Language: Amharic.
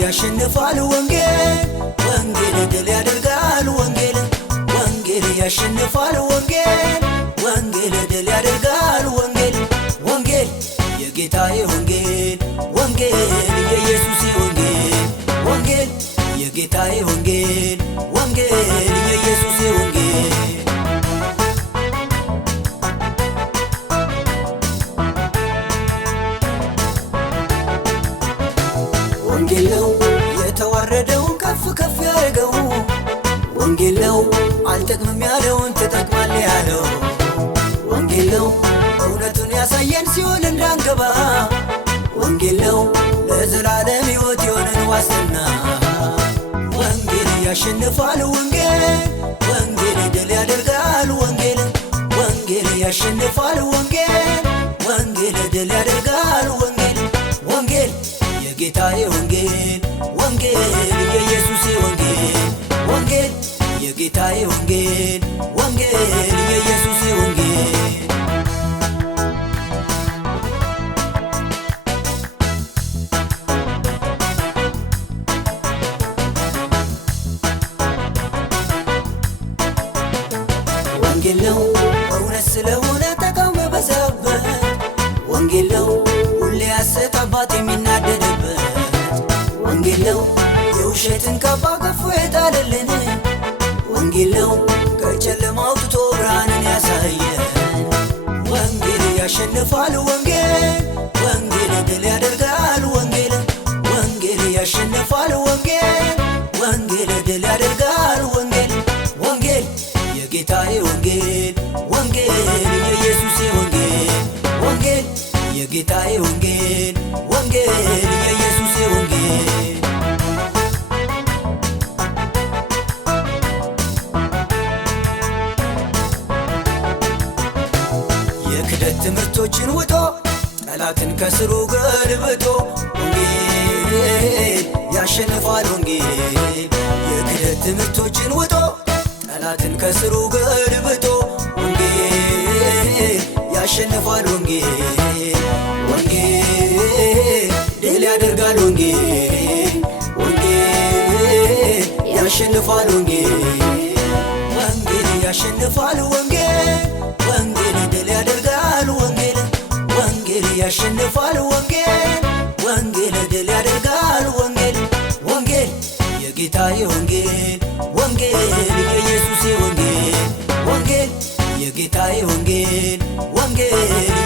ያሸንፋል ወንጌል ወንጌል ድል ያደርጋል ወንጌል ወንጌል ያሸንፋል ወንጌል ወንጌል ድል ያደርጋል ወንጌል ወንጌል የጌታዬ ወንጌል ወንጌል የኢየሱስ ወንጌል ወንጌል የጌታዬ ወንጌል ወንጌል የኢየሱስ ወንጌል ወንጌል ነው የተዋረደውን ከፍ ከፍ ያደረገው ወንጌል ነው አልጠቅምም ያለውን ተጠቅማል ያለው ወንጌል ነው እውነቱን ያሳየን ሲሆን እንዳንገባ ወንጌል ነው ለዘላለም ሕይወት የሆነን ዋስትና ወንጌል ያሸንፋል ወንጌል ወንጌል ድል ያደርጋል ወንጌል ወንጌል ያሸንፋል ወንጌል ወንጌል ድል ያደርጋል ወንጌል ወንጌል የጌታዬ ወንጌል ወንጌል የኢየሱስ ወንጌል ወንጌል የጌታዬ ወንጌል ወንጌል የኢየሱስ ወንጌል ወንጌል ነው እውነት ስለሆነ ተቃውሞ የበዛበት ወንጌል ነው ሁሌ ሐሰት አባት የሚናደድበት ወንጌል ነው የውሸትን ካባ ገፎ የጣለልን ወንጌል ነው ከጨለማ አውጥቶ ብርሃንን ያሳየን ወንጌል ያሸንፋል ወንጌል ወንጌል ድል ያደርጋል ወንጌል ወንጌል ያሸንፋል ወንጌል ወንጌል ድል ያደርጋል ወንጌል ወንጌል የጌታዬ ወንጌል ወንጌል የኢየሱስ ወንጌል ወንጌል የጌታዬ ወንጌል ወንጌል የኢየሱስ ወንጌል የክደት ትምህርቶችን ውጦ ጠላትን ከስሩ ገልብጦ ወንጌል ያሸንፋል ወንጌል የክደት ትምህርቶችን ውጦ ጠላትን ከስሩ ገልብጦ ወንጌል ያሸንፋል ወንጌል ወንጌል ድል ያደርጋል ወንጌል ወንጌል ያሸንፋል ወንጌል ወንጌል ያሸንፋል ወንጌል ወንጌል ድል ያደርጋል ወንጌል ወንጌል ያሸንፋል ወንጌል ወንጌል ድል ያደርጋል ወንጌል ወንጌል የጌታዬ ወንጌል ወንጌል የኢየሱስ ወንጌል ወንጌል የጌታዬ ወንጌል ወንጌል